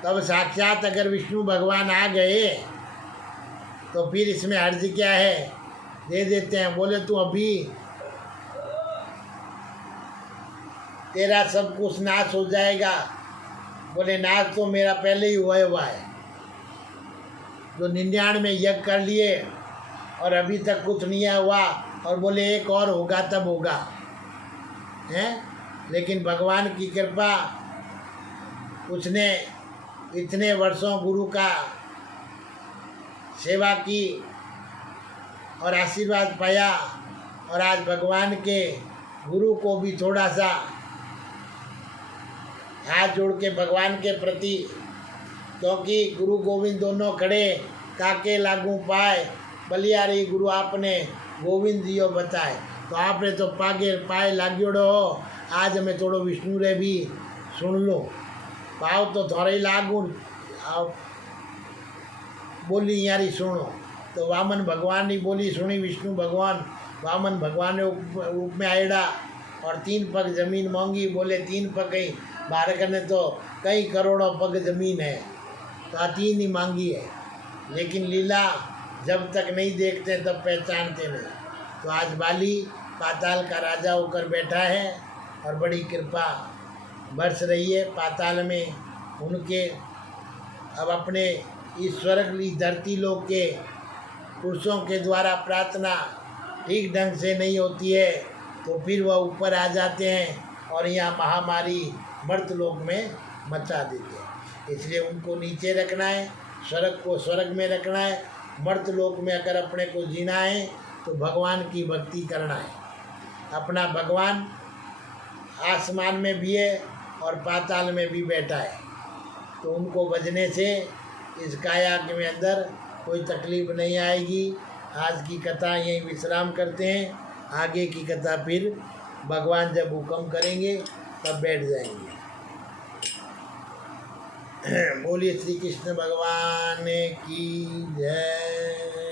तब साक्षात अगर विष्णु भगवान आ गए तो फिर इसमें अर्ज क्या है, दे देते हैं। बोले तू अभी तेरा सब कुछ नाश हो जाएगा। बोले नाश तो मेरा पहले ही हुआ है। जो 99 यज्ञ कर लिए और अभी तक कुछ नहीं हुआ, और बोले एक और होगा तब होगा हैं। लेकिन भगवान की कृपा, उसने इतने वर्षों गुरु का सेवा की और आशीर्वाद पाया। और आज भगवान के गुरु को भी थोड़ा सा हाथ जोड़ के भगवान के प्रति, क्योंकि गुरु गोविंद दोनों खड़े काके लागू पाए, बलियारी गुरु आपने गोविंद जियो बताए। तो आपने तो पागे पाए लाग्योड़ो हो। आज मैं थोड़ो विष्णु रे भी सुन लो, पाव तो थोड़े ही लागू बोली यारी सुनो। तो वामन भगवान की बोली सुनी। विष्णु भगवान वामन भगवान ने रूप में आएड़ा और 3 पग जमीन मांगी। बोले 3 पग कहीं बारक ने तो कई करोड़ों पग जमीन है, तो 3 ही मांगी है। लेकिन लीला जब तक नहीं देखते तब पहचानते नहीं। तो आज बाली पाताल का राजा होकर बैठा है और बड़ी कृपा बरस रही है पाताल में उनके। अब अपने इस स्वर्ग धरती लोक के पुरुषों के द्वारा प्रार्थना ठीक ढंग से नहीं होती है, तो फिर वह ऊपर आ जाते हैं और यहाँ महामारी मर्त लोक में मचा देते हैं। इसलिए उनको नीचे रखना है, स्वर्ग को स्वर्ग में रखना है। मर्त लोक में अगर अपने को जीना है तो भगवान की भक्ति करना है। अपना भगवान आसमान में भी है और पाताल में भी बैठा है, तो उनको भजने से इस काया के अंदर कोई तकलीफ नहीं आएगी। आज की कथा यहीं विश्राम करते हैं। आगे की कथा फिर भगवान जब हुक्म करेंगे तब बैठ जाएंगे। बोलिए श्री कृष्ण भगवान की जय।